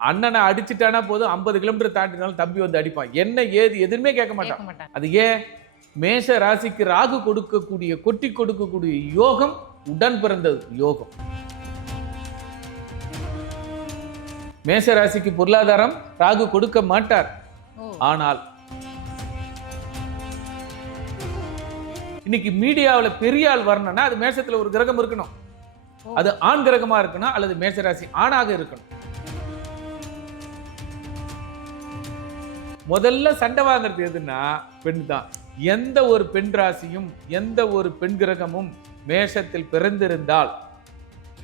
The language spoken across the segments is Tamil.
அண்ணனை அடிச்சுட்டானா போதும் 50 கிலோமீட்டர் தாண்டினாலும் தம்பி வந்து அடிப்பான். என்ன ஏது எதுவுமே கேட்க மாட்டான். அது ஏன்? மேஷ ராசிக்கு ராகு கொடுக்கக்கூடிய கொட்டி கொடுக்கக்கூடிய யோகம் உடன் பிறந்த யோகம். மேஷ ராசிக்கு பொருளாதாரம் ராகு கொடுக்க மாட்டார். ஆனால் இன்னைக்கு மீடியாவில் பெரிய ஆள் வரணும்னா அது மேஷத்துல ஒரு கிரகம் இருக்கணும். அது ஆண் கிரகமா இருக்கணும் அல்லது மேஷராசி ஆணாக இருக்கணும். முதல்ல சண்டை வாங்குறது எதுன்னா பெண் தான். எந்த ஒரு பெண் ராசியும் எந்த ஒரு பெண் கிரகமும் மேஷத்தில் பிறந்திருந்தால்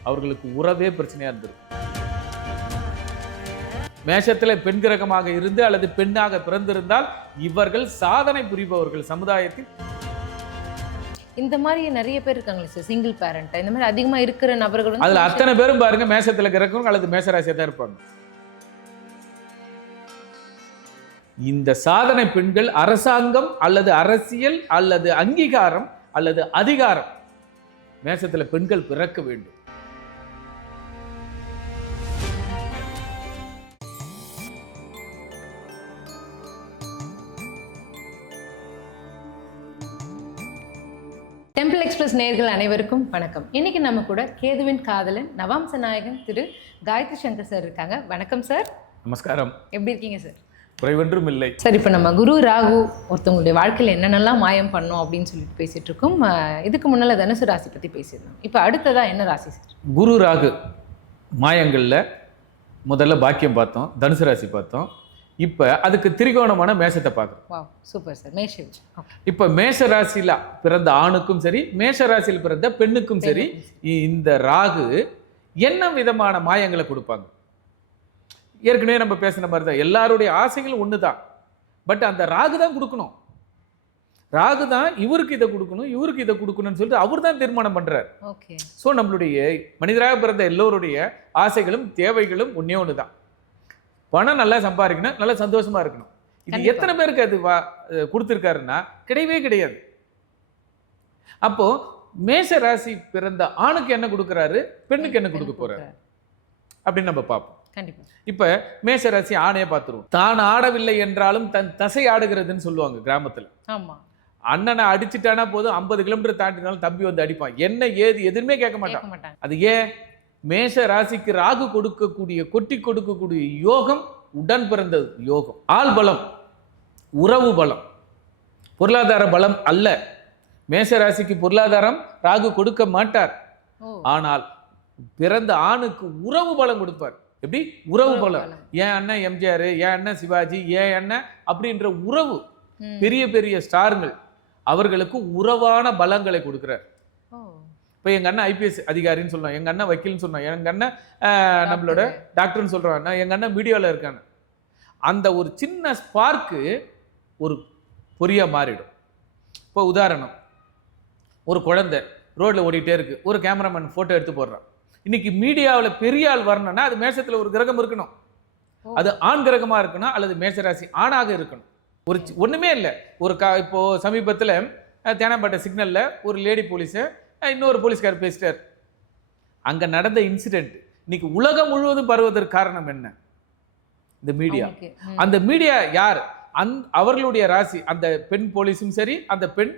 அவர்களுக்கு உறவே பிரச்சனையா இருந்திருக்கும். மேஷத்துல பெண் கிரகமாக இருந்து அல்லது பெண்ணாக பிறந்திருந்தால் இவர்கள் சாதனை புரிபவர்கள் சமுதாயத்தில். இந்த மாதிரி நிறைய பேர் இருக்காங்களே சார், சிங்கிள் பேரண்ட் இந்த மாதிரி அதிகமா இருக்கிற நபர்கள் அதுல அத்தனை பேரும் பாருங்க மேஷத்துல கிரகம் அல்லது மேஷராசியா தான் இருப்பாங்க. இந்த சாதனை பெண்கள் அரசாங்கம் அல்லது அரசியல் அல்லது அங்கீகாரம் அல்லது அதிகாரம் மேஷத்துல பெண்கள் பிறக்க வேண்டும். டெம்பிள் எக்ஸ்பிரஸ் நேயர்கள் அனைவருக்கும் வணக்கம். இன்னைக்கு நம்ம கூட கேதுவின் காதலன் நவாம்ச நாயகன் திரு காயத்ரி சங்கர் சார் இருக்காங்க. வணக்கம் சார். நமஸ்காரம். எப்படி இருக்கீங்க சார்? குறைவென்றும் இல்லை. சார், இப்போ நம்ம குரு ராகு ஒருத்தவங்களுடைய வாழ்க்கையில் என்னென்னலாம் மாயம் பண்ணோம் அப்படின்னு சொல்லிட்டு பேசிட்டு இருக்கோம். இதுக்கு முன்னால் தனுசு ராசி பற்றி பேசியிருந்தோம். இப்போ அடுத்ததா என்ன ராசி சார்? குரு ராகு மாயங்கள்ல முதல்ல பாக்கியம் பார்த்தோம், தனுசு ராசி பார்த்தோம். இப்போ அதுக்கு திரிகோணமான மேஷத்தை பார்க்குறோம். வா, சூப்பர் சார். மேஷம். இப்போ மேஷ ராசியில் பிறந்த ஆணுக்கும் சரி மேஷ ராசியில் பிறந்த பெண்ணுக்கும் சரி இந்த ராகு என்ன விதமான மாயங்களை கொடுப்பாங்க? ஏற்கனவே நம்ம பேசின மாதிரி தான் எல்லாருடைய ஆசைகளும் ஒன்று தான். பட் அந்த ராகு தான் கொடுக்கணும். ராகு தான் இவருக்கு இதை கொடுக்கணும் இவருக்கு இதை கொடுக்கணும்னு சொல்லிட்டு அவர் தான் தீர்மானம் பண்றார். ஓகே. ஸோ நம்மளுடைய மனிதராக பிறந்த எல்லோருடைய ஆசைகளும் தேவைகளும் ஒன்றே ஒன்று தான். பணம் நல்லா சம்பாதிக்கணும், நல்லா சந்தோஷமா இருக்கணும். இது எத்தனை பேருக்கு அது கொடுத்துருக்காருன்னா கிடையவே கிடையாது. அப்போ மேஷ ராசி பிறந்த ஆணுக்கு என்ன கொடுக்குறாரு, பெண்ணுக்கு என்ன கொடுக்க போறாரு அப்படின்னு நம்ம பார்ப்போம். இப்ப மேஷ ராசி ஆணைய பார்த்துருவோம். தான் ஆடவில்லை என்றாலும் தன் தசை ஆடுகிறதுன்னு சொல்லுவாங்க கிராமத்துல. அண்ணனை அடிச்சுட்டானா போதும் 50 கிலோமீட்டர் தாண்டினாலும் தம்பி வந்து அடிப்பான். என்ன ஏது எதுவுமே கேட்க மாட்டான். அது ஏன்? மேஷ ராசிக்கு ராகு கொடுக்கக்கூடிய கொட்டி கொடுக்கக்கூடிய யோகம் உடன் பிறந்த யோகம். ஆள் பலம், உறவு பலம், பொருளாதார பலம் அல்ல. மேஷ ராசிக்கு பொருளாதாரம் ராகு கொடுக்க மாட்டார். ஆனால் பிறந்த ஆணுக்கு உறவு பலம் கொடுப்பார். எப்படி? உறவு பலம். என் அண்ணன் எம்ஜிஆர், என் அண்ணன் சிவாஜி, என் அண்ணன் அப்படின்ற உறவு. பெரிய பெரிய ஸ்டார்கள் அவர்களுக்கு உறவான பலங்களை கொடுக்கிறார். இப்போ எங்க அண்ணன் ஐபிஎஸ் அதிகாரின்னு சொல்றோம், எங்க அண்ணன் வக்கீல்னு சொன்னோம், எங்க அண்ணன் நம்மளோட டாக்டர்னு சொல்றோம், எங்க அண்ணன் மீடியாவில் இருக்காங்க. அந்த ஒரு சின்ன ஸ்பார்க்கு ஒரு பொறியா மாறிடும். இப்போ உதாரணம், ஒரு குழந்தை ரோட்ல ஓடிட்டே இருக்கு, ஒரு கேமராமேன் போட்டோ எடுத்து போடுறான். இன்னைக்கு மீடியாவில் பெரிய ஆள் வரணும்னா அது மேஷத்துல ஒரு கிரகம் இருக்கணும். அது ஆண் கிரகமா இருக்கணும் அல்லது மேஷராசி ஆணாக இருக்கணும். ஒரு ஒண்ணுமே இல்லை. ஒரு இப்போ சமீபத்தில் தேனாம்பேட்டை சிக்னல்ல ஒரு லேடி போலீஸை இன்னொரு போலீஸ்கார் பேசிட்டார். அங்க நடந்த இன்சிடென்ட் இன்னைக்கு உலகம் முழுவதும் பரவுவதற்கு காரணம் என்ன? இந்த மீடியா. அந்த மீடியா யார்? அவர்களுடைய ராசி. அந்த பெண் போலீஸும் சரி அந்த பெண்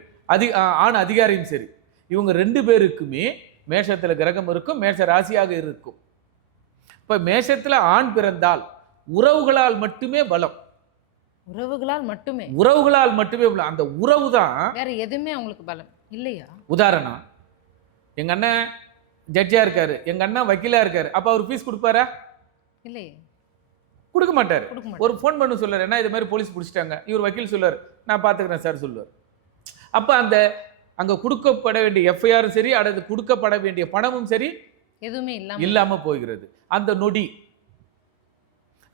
ஆண் அதிகாரியும் சரி, இவங்க 2 பேருக்குமே மேஷத்துல கிரகம் இருக்கும், மேஷ ராசியாக இருக்கும். இப்ப மேஷத்துல ஆண் பிறந்தால் உறவுகளால் மட்டுமே பலம். உறவுகளால் மட்டுமே பலம். அந்த உறவு தான், வேற எதுவுமே அவங்களுக்கு பலம் இல்லையா? உதாரணம், எங்க அண்ணன் ஜட்ஜா இருக்காரு, எங்க அண்ணன் வக்கீலா இருக்காரு, அப்ப அவர் ஃபீஸ் கொடுப்பாரா? இல்லையே, கொடுக்க மாட்டாரு. ஒரு ஃபோன் பண்ணு சொல்றாரு, என்ன இது மாதிரி போலீஸ் பிடிச்சிட்டாங்க, இவர் வக்கீல் சொல்லுவார், நான் பாத்துக்கிறேன் சார் சொல்லுவார். அப்ப அந்த அங்க கொடுக்கப்பட வேண்டிய எஃப்ஐஆரும் சரி அல்லது கொடுக்கப்பட வேண்டிய பணமும் சரி எதுவுமே இல்லாம போகிறது அந்த நொடி.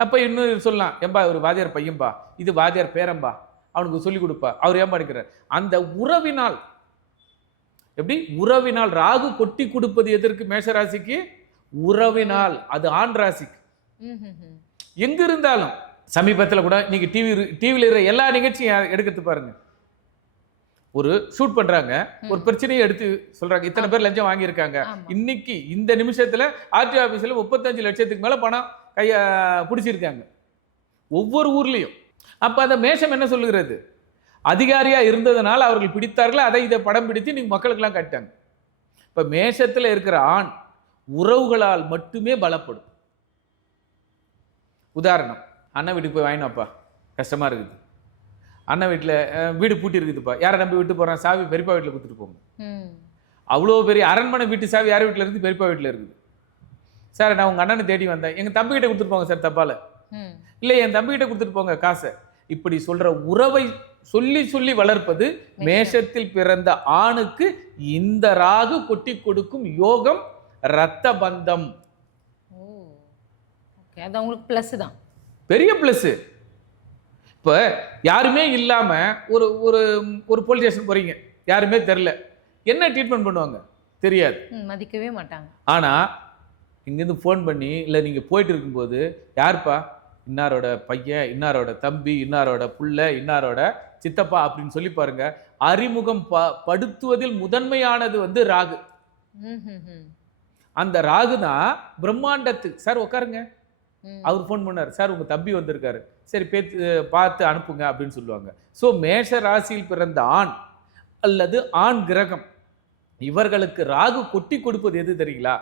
அப்ப இன்னும் சொல்லலாம், ஏம்பா ஒரு வாத்தியார் பையன்பா, இது வாத்தியார் பேரம்பா, அவனுக்கு சொல்லி கொடுப்பா, அவர் ஏன்பா எடுக்கிறார். அந்த உறவினால், எப்படி உறவினால் ராகு கொட்டி கொடுப்பது எதற்கு? மேஷராசிக்கு உறவினால். அது ஆண் ராசிக்கு. எங்க இருந்தாலும் சமீபத்தில் கூட நீங்க டிவியில் இருக்கிற எல்லா நிகழ்ச்சியும் எடுக்கிறது பாருங்க. ஒரு ஷூட் பண்றாங்க, ஒரு பிரச்சனையை எடுத்து சொல்றாங்க, இத்தனை பேர் லஞ்சம் வாங்கியிருக்காங்க, இன்னைக்கு இந்த நிமிஷத்துல ஆர்டிஓ ஆபீஸ்ல 35 லட்சத்துக்கு மேல பணம் கைய பிடிச்சிருக்காங்க ஒவ்வொரு ஊர்லயும். அப்ப அந்த மேஷம் என்ன சொல்லுகிறது? அதிகாரியா இருந்ததுனால அவர்கள் பிடித்தார்கள், அதை இதை படம் பிடித்து நீங்க மக்களுக்கெல்லாம் காட்டாங்க. இப்ப மேஷத்துல இருக்கிற ஆண் உறவுகளால் மட்டுமே பலப்படும். உதாரணம், அண்ணன் வீட்டுக்கு போய் வாங்கினப்பா, கஷ்டமா இருக்குது. அண்ணன் வீட்டில் வீடு பூட்டி இருக்குதுப்பா, யாரை நம்பி விட்டு போறான்? சாவி பெரியப்பா வீட்டில் கொடுத்துட்டு போங்க. அவ்வளோ பெரிய அரண்மனை வீட்டு சாவி யார் வீட்டில் இருக்குது? பெரியப்பா வீட்டில் இருக்குது. சார் நான் உங்க அண்ணனை தேடி வந்தேன், எங்க தம்பி கிட்ட கொடுத்துட்டு போங்க சார் தப்பால. இல்லை என் தம்பி கிட்ட கொடுத்துட்டு போங்க காசை. இப்படி சொல்ற உறவை சொல்லி சொல்லி வளர்ப்பது மேஷத்தில் பிறந்த ஆணுக்கு இந்த ராகு கொட்டி கொடுக்கும் யோகம், ரத்த பந்தம். அது அவங்களுக்கு பிளஸ் தான், பெரிய பிளஸ். இப்ப யாருமே இல்லாம ஒரு ஒரு ஒரு போலீஸ் ஸ்டேஷன் போறீங்க, யாருமே தெரியல, என்ன ட்ரீட்மெண்ட் பண்ணுவாங்க? தெரியாது, மதிக்கவே மாட்டாங்க. ஆனா இங்கிருந்து ஃபோன் பண்ணி இல்லை நீங்க போயிட்டு இருக்கும்போது, யாருப்பா? இன்னாரோட பையன், இன்னாரோட தம்பி, இன்னாரோட புள்ள, இன்னாரோட சித்தப்பா அப்படின்னு சொல்லி பாருங்க. அறிமுகம் படுத்துவதில் முதன்மையானது வந்து ராகு. அந்த ராகு தான் பிரம்மாண்டத்துக்கு. சார் உட்காருங்க, அவர் ஃபோன் பண்ணார், சார் உங்க தம்பி வந்திருக்காரு, சரி பார்த்து அனுப்புங்க அப்படின்னு சொல்லுவாங்க. ஸோ மேஷ ராசியில் பிறந்த ஆண் அல்லது ஆண் கிரகம், இவர்களுக்கு ராகு கொட்டி கொடுப்பது எது தெரியுங்களா?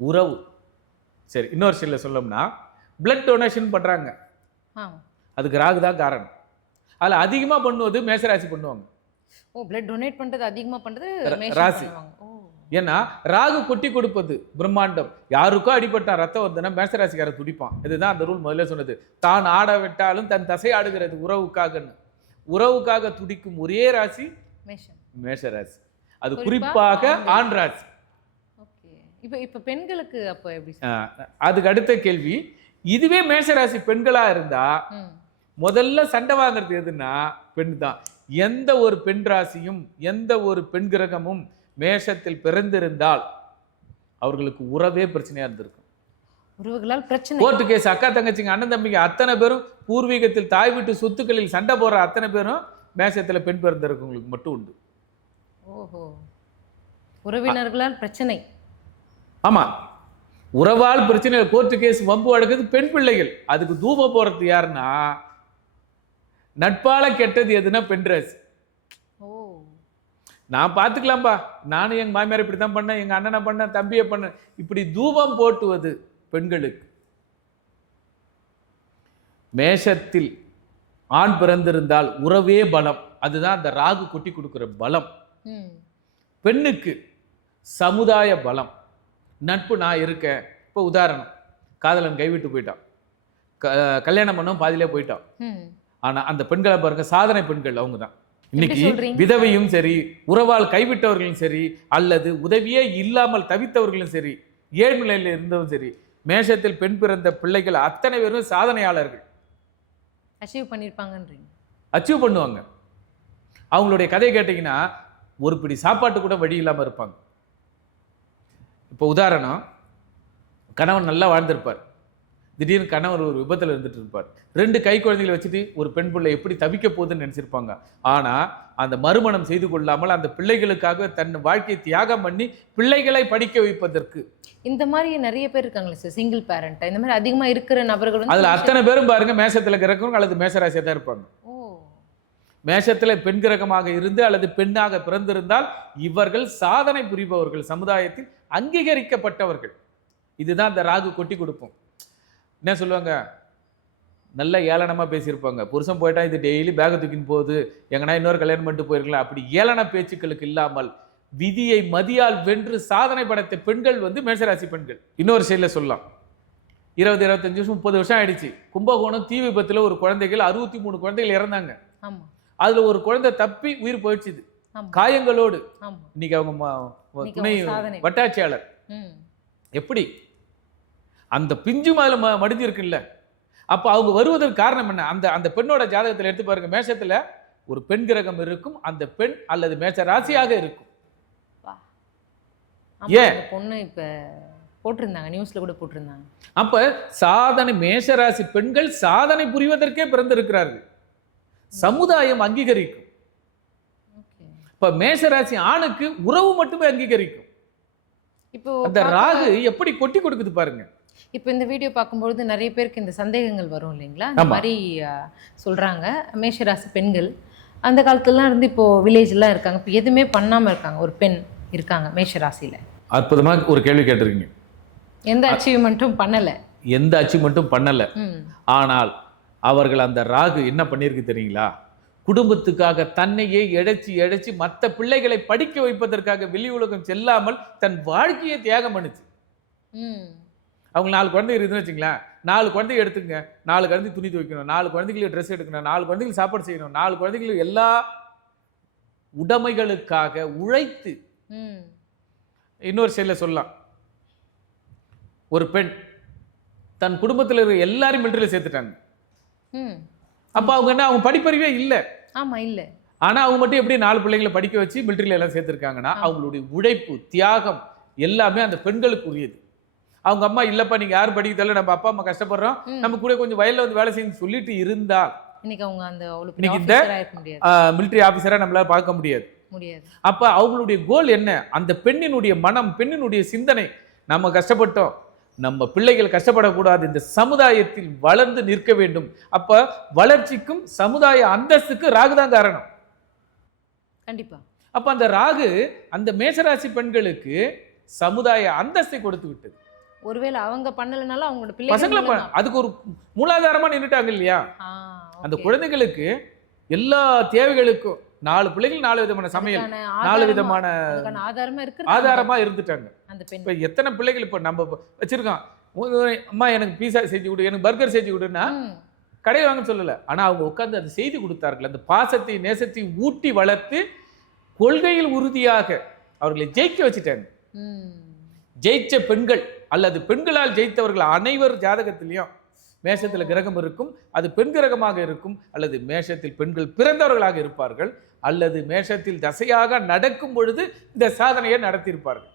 உறவு. சரி, இன்னொரு சில சொல்லணும்னா பிளட் டொனேஷன் பண்றாங்க, அதுக்கு ராகு தான் காரணம். அதில் அதிகமாக பண்ணுவது மேஷராசி பண்ணுவாங்க. ஓ, பிளட் டொனேட் பண்றது அதிகமாக பண்றது ராசி. ஏன்னா ராகு கொட்டி கொடுப்பது பிரம்மாண்டம். யாருக்கோ அடிபட்டா ரத்தம் வந்தனா மேஷராசிக்கார துடிப்பான். இதுதான் அந்த ரூல் முதல்ல சொன்னது. தான் ஆட விட்டாலும் தன் தசை ஆடுகிறது உறவுக்காகன்னு. உறவுக்காக துடிக்கும் ஒரே ராசி மேஷராசி. அது குறிப்பாக ஆண் ராசி. இப்ப பெண்களுக்கு அப்ப எப்படி? அதுக்கு அடுத்த கேள்வி, இதுவே மேஷராசி பெண்களா இருந்தா முதல்ல சண்டை வாங்குறது எதுன்னா பெண் தான். எந்த ஒரு பெண் ராசியும் எந்த ஒரு பெண் கிரகமும் மேஷத்தில் பிறந்திருந்தால் அவர்களுக்கு உறவே பிரச்சனையா இருந்திருக்கும். உறவுகளால் பிரச்சனை, கோர்ட்டு கேஸ், அக்கா தங்கச்சிங்க அண்ணன் தம்பிங்க அத்தனை பேரும், பூர்வீகத்தில் தாய் வீட்டு சொத்துக்களில் சண்டை போடுற அத்தனை பேரும் மேஷத்துல பெண் பிறந்திருக்கவங்களுக்கு மட்டும் உண்டு. ஓஹோ, உறவினர்களால் பிரச்சனை. ஆமா, உறவால் பிரச்சனை, கோர்ட்டு கேஸ் வம்பு வழக்குது பெண் பிள்ளைகள். அதுக்கு தூபம் போறது யாருன்னா நட்பால கெட்டது எதுனா பெண் ராசி. நான் பார்த்துக்கலாம்பா, நானும் எங்க மாமியார் இப்படி தான் பண்ணேன், எங்க அண்ணனை பண்ணேன், தம்பியை பண்ணேன், இப்படி தூபம் போட்டுவது பெண்களுக்கு. மேஷத்தில் ஆண் பிறந்திருந்தால் உறவே பலம். அதுதான் அந்த ராகு கொட்டி கொடுக்கிற பலம். பெண்ணுக்கு சமுதாய பலம், நட்பு. நான் இருக்கேன். இப்போ உதாரணம், காதலன் கைவிட்டு போயிட்டான், கல்யாணம் பண்ணவும் பாதியிலே போயிட்டான். ஆனா அந்த பெண்களை பாருங்க, சாதனை பெண்கள் அவங்க தான். இன்னைக்கு விதவையும் சரி, உறவால் கைவிட்டவர்களும் சரி, அல்லது உதவியே இல்லாமல் தவித்தவர்களும் சரி, ஏழ்நிலையில் இருந்தவரும் சரி, மேஷத்தில் பெண் பிறந்த பிள்ளைகள் அத்தனை பேரும் சாதனையாளர்கள். அச்சீவ் பண்ணிருப்பாங்கன்றீங்க? அச்சீவ் பண்ணுவாங்க. அவங்களுடைய கதையை கேட்டீங்கன்னா ஒரு பிடி சாப்பாட்டு கூட வழி இல்லாம இருப்பாங்க. இப்போ உதாரணம், கணவன் நல்லா வாழ்ந்திருப்பார், திடீர்னு கணவர் ஒரு விபத்தில் இருந்துட்டு இருப்பார். 2 கை குழந்தைகளை வச்சுட்டு ஒரு பெண் பிள்ளை எப்படி தவிக்க போகுதுன்னு நினைச்சிருப்பாங்க. ஆனா அந்த மறுமணம் செய்து கொள்ளாமல் அந்த பிள்ளைகளுக்காக தன் வாழ்க்கையை தியாகம் பண்ணி பிள்ளைகளை படிக்க வைப்பதற்கு. இந்த மாதிரி நிறைய பேர் இருக்காங்களே சார், சிங்கிள் பேரண்ட், இந்த மாதிரி அதிகமா இருக்கிற நபர்கள் வந்து அதுல அத்தனை பேரும் பாருங்க மேஷத்துல கிரகம் அல்லது மேஷராசியா தான் இருப்பாங்க. மேஷத்துல பெண் கிரகமாக இருந்து அல்லது பெண்ணாக பிறந்திருந்தால் இவர்கள் சாதனை புரிபவர்கள், சமுதாயத்தில் அங்கீகரிக்கப்பட்டவர்கள். இதுதான் இந்த ராகு கொட்டி கொடுப்போம். என்ன சொல்லுவாங்க, நல்ல ஏளனமா பேசியிருப்பாங்க. புருஷன் போயிட்டா இது டெய்லி பேக தூக்கின்னு போகுது, எங்கன்னா இன்னொரு கல்யாணம் பண்ணிட்டு போயிருக்கலாம். அப்படி ஏளன பேச்சுக்களுக்கு இல்லாமல் விதியை மதியால் வென்று சாதனை படைத்த பெண்கள் வந்து மேஷராசி பெண்கள். இன்னொரு சைடில் சொல்லலாம், 20, 25 வருஷம் 30 வருஷம் ஆயிடுச்சு. கும்பகோணம் தீ விபத்துல ஒரு குழந்தைகள் 63 குழந்தைகள் இறந்தாங்க. அதுல ஒரு குழந்தை தப்பி உயிர் போயிடுச்சு காயங்களோடு. இன்னைக்கு அவங்க துணை வட்டாட்சியாளர். எப்படி அந்த பிஞ்சு அதுல மடிஞ்சு இருக்குல்ல. அப்ப அவங்க வருவதற்கு காரணம் என்ன? அந்த அந்த பெண்ணோட ஜாதகத்தில் எடுத்து பாருங்க, மேஷத்துல ஒரு பெண் கிரகம் இருக்கும், அந்த பெண் அல்லது மேஷ ராசியாக இருக்கும். ஏன் பொண்ணு இப்ப போட்டிருந்தாங்க, நியூஸ்ல கூட போட்டிருந்தாங்க. அப்ப சாதனை, மேஷராசி பெண்கள் சாதனை புரிவதற்கே பிறந்திருக்கிறார்கள். சமுதாயம் அங்கீகரிக்கும். இப்ப மேஷராசி ஆணுக்கு உறவு மட்டுமே அங்கீகரிக்கும். இப்போ அந்த ராகு எப்படி கொட்டி கொடுக்குது பாருங்க. இப்போ இந்த வீடியோ பார்க்கும்பொழுது நிறைய பேருக்கு இந்த சந்தேகங்கள் வரும் இல்லைங்களா? இந்த ஆமா. மாதிரி சொல்கிறாங்க மேஷராசி பெண்கள் அந்த காலத்துலலாம் இருந்து இப்போது வில்லேஜ்லாம் இருக்காங்க, இப்போ எதுவுமே பண்ணாமல் இருக்காங்க, ஒரு பெண் இருக்காங்க மேஷராசியில், அற்புதமாக ஒரு கேள்வி கேட்டிருக்கீங்க. எந்த அச்சீவ்மெண்ட்டும் பண்ணலை, எந்த அச்சீவ்மெண்ட்டும் பண்ணல. ம் ஆனால் அவர்கள் அந்த ராகு என்ன பண்ணியிருக்கு தெரியுங்களா? குடும்பத்துக்காக தன்னையே எழைச்சி மற்ற பிள்ளைகளை படிக்க வைப்பதற்காக வெளி உலகம் செல்லாமல் தன் வாழ்க்கையை தியாகம் பண்ணுச்சு. ம் அவங்க 4 குழந்தை இருக்குதுன்னு வச்சுங்களேன், 4 குழந்தைங்க எடுத்துங்க, 4 குழந்தை துணி துவைக்கணும், 4 குழந்தைங்களுக்கு ட்ரெஸ் எடுக்கணும், 4 குழந்தைங்களுக்கு சாப்பாடு செய்யணும், 4 குழந்தைங்களுக்கு எல்லா உடைமைகளுக்காக உழைத்து. ம் இன்னொரு சைடில் சொல்லலாம், ஒரு பெண் தன் குடும்பத்தில் இருக்கிற எல்லாரும் மிலிட்டரியில் சேர்த்துட்டாங்க. ம் அப்போ அவங்க என்ன, அவங்க படிப்பறிவே இல்லை. ஆமாம் இல்லை. ஆனா அவங்க மட்டும் எப்படி 4 பிள்ளைங்களை படிக்க வச்சு மிலிட்டரியில் எல்லாம் சேர்த்துருக்காங்கன்னா, அவங்களுடைய உழைப்பு தியாகம் எல்லாமே அந்த பெண்களுக்கு உரியது. அவங்க அம்மா இல்லப்பா நீங்க யாரும் படிக்க தெரியல, நம்ம அப்பா அம்மா கஷ்டப்படுறோம், நம்ம கூட கொஞ்சம் வயல்ல வந்து வேலை செய்யணும்னு சொல்லிட்டு இருந்தா இன்னைக்கு அவங்க அந்த இன்னைக்கு இந்த மிலிட்டரி ஆபீசரா நம்மளால பார்க்க முடியாது. அப்ப அவங்களுடைய கோல் என்ன? அந்த பெண்ணினுடைய மனம், பெண்ணினுடைய சிந்தனை, நம்ம கஷ்டப்பட்டோம், நம்ம பிள்ளைகள் கஷ்டப்படக்கூடாது, இந்த சமுதாயத்தில் வளர்ந்து நிற்க வேண்டும். அப்ப வளர்ச்சிக்கும் சமுதாய அந்தஸ்துக்கு ராகு தான் காரணம். கண்டிப்பா. அப்ப அந்த ராகு அந்த மேஷராசி பெண்களுக்கு சமுதாய அந்தஸ்தை கொடுத்து விட்டது. ஒருவேளை அவங்க பண்ணலனாலும் அவங்களோட பசங்களை பிள்ளைகள் அதுக்கு ஒரு மூலாதாரமா நின்னுட்டாங்க இல்லையா? அந்த குழந்தைகளுக்கு எல்லா தேவைகளுக்கும் 4 பிள்ளைகள் 4 விதமான சமையல், 4 விதமான ஆதாரமா இருந்துட்டாங்க. இப்ப எத்தனை பிள்ளைகள் இப்ப நம்ம வச்சிருக்கோம், அம்மா எனக்கு பீஸா செஞ்சு கொடு, எனக்கு பர்கர் செஞ்சு கொடுன்னா கடையில் வாங்க சொல்லல, ஆனா அவங்க உட்கார்ந்து அதை செய்து கொடுத்தார்கள். அந்த பாசத்தை நேசத்தை ஊட்டி வளர்த்து கொள்கையில் உறுதியாக அவர்களை ஜெயிக்க வச்சுட்டாங்க. ஜெயிச்ச பெண்கள் அல்லது பெண்களால் ஜெயித்தவர்கள் அனைவர் ஜாதகத்திலையும் மேஷத்துல கிரகம் இருக்கும், அது பெண் கிரகமாக இருக்கும், அல்லது மேஷத்தில் பெண்கள் பிறந்தவர்களாக இருப்பார்கள், அல்லது மேஷத்தில் தசையாக நடக்கும் பொழுது இந்த சாதனையை நடத்தியிருப்பார்கள்.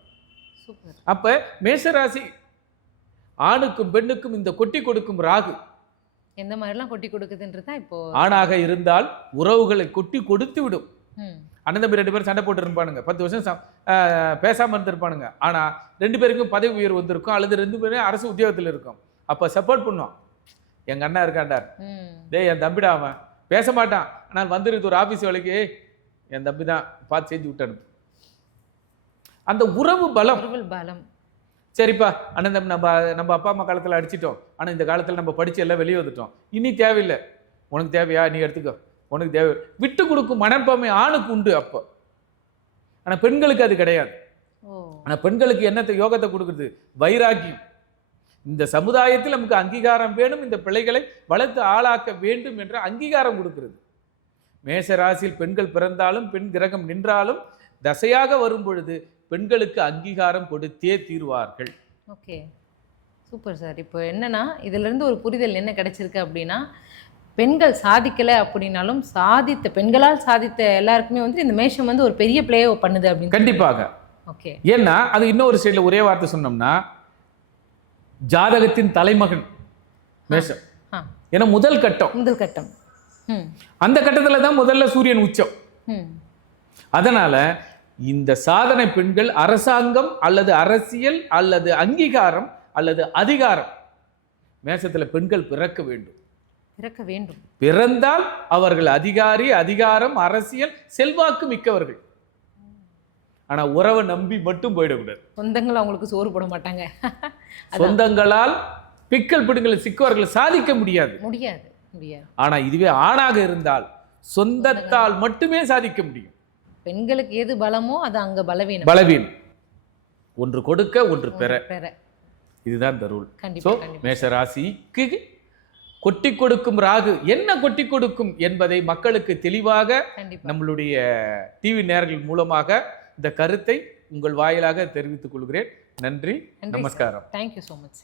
அப்ப மேஷராசி ஆணுக்கும் பெண்ணுக்கும் இந்த கொட்டி கொடுக்கும் ராகு எந்த மாதிரிலாம் கொட்டி கொடுக்குதுன்றதா இப்போ. ஆணாக இருந்தால் உறவுகளை கொட்டி கொடுத்து விடும். அண்ணன் தம்பி 2 பேரும் சண்டை போட்டு இருப்பானுங்க, 10 வருஷம் பேசாம இருந்திருப்பானுங்க, ஆனா 2 பேருக்கும் பதவி உயர்வு வந்திருக்கும், அல்லது 2 பேரும் அரசு உத்தியோகத்தில் இருக்கும். அப்ப சப்போர்ட் பண்ணுவோம், எங்க அண்ணா இருக்காண்டார், டேய் என் தம்பிடா, அவன் பேச மாட்டான், ஆனால் வந்துருக்கு ஒரு ஆபீஸ் வேலைக்கு, என் தம்பி தான் பார்த்து செஞ்சு விட்டானு. அந்த உறவு பலம். சரிப்பா அண்ணன் தம்பி, நம்ம அப்பா அம்மா காலத்துல அடிச்சிட்டோம், ஆனா இந்த காலத்துல நம்ம படிச்சு எல்லாம் வெளியே வந்துட்டோம், இனி தேவையில்லை, உனக்கு தேவையா நீ எடுத்துக்கோ, உனக்கு தேவை, விட்டு கொடுக்கும் மனப்பான்மை ஆணுக்கு உண்டு. அப்போ ஆனா பெண்களுக்கு அது கிடையாது. ஆனா பெண்களுக்கு என்னத்தை யோகத்தை கொடுக்குறது? வைராக்கியம். இந்த சமுதாயத்தில் நமக்கு அங்கீகாரம் வேணும், இந்த பிள்ளைகளை வளர்த்து ஆளாக்க வேண்டும் என்ற அங்கீகாரம் கொடுக்கிறது. மேஷ ராசியில் பெண்கள் பிறந்தாலும் பெண் கிரகம் நின்றாலும் தசையாக வரும் பொழுது பெண்களுக்கு அங்கீகாரம் கொடுத்தே தீர்வார்கள். Okay, super sir. இப்போ என்னன்னா இதுல இருந்து ஒரு புரிதல் என்ன கிடைச்சிருக்கு அப்படின்னா, பெண்கள் சாதிக்கலை அப்படின்னாலும் சாதித்த பெண்களால் சாதித்த எல்லாருக்குமே வந்து இந்த மேஷம் வந்து ஒரு பெரிய பிளே பண்ணுது அப்படின்னு. கண்டிப்பாக. ஓகே, ஏன்னா அது இன்னொரு ஸ்டைல ஒரே வார்த்தை சொன்னோம்னா, ஜாதகத்தின் தலைமகன் மேஷம். ஏன்னா முதல் கட்டம் அந்த கட்டத்துல தான் முதல்ல சூரியன் உச்சம். அதனால இந்த சாதனை பெண்கள் அரசாங்கம் அல்லது அரசியல் அல்லது அங்கீகாரம் அல்லது அதிகாரம் மேஷத்துல பெண்கள் பிறக்க வேண்டும். பிறந்தால் அவர்கள் அதிகாரி, அதிகாரம், அரசியல், செல்வாக்கு மிக்கவர்கள். ஆனா உறவை நம்பி மட்டும் போயிடக்கூடாது. சொந்தங்கள் அவங்களுக்கு சோறு போட மாட்டாங்க. சொந்தங்களால் பிக்கல் பிடுங்கள் சிக்குவர்கள் சாதிக்க முடியாது. ஆனா இதுவே ஆணாக இருந்தால் சொந்தத்தால் மட்டுமே சாதிக்க முடியும். பெண்களுக்கு எது பலமோ அது அங்க பலவீனம். ஒன்று கொடுக்க ஒன்று பெற, இதுதான் இந்த ரூல். மேஷ ராசிக்கு கொட்டி கொடுக்கும் ராகு என்ன கொட்டி கொடுக்கும் என்பதை மக்களுக்கு தெளிவாக நம்மளுடைய டிவி நேயர்கள் மூலமாக இந்த கருத்தை உங்கள் வாயிலாக தெரிவித்துக் கொள்கிறேன். நன்றி, நமஸ்காரம். Thank you so much.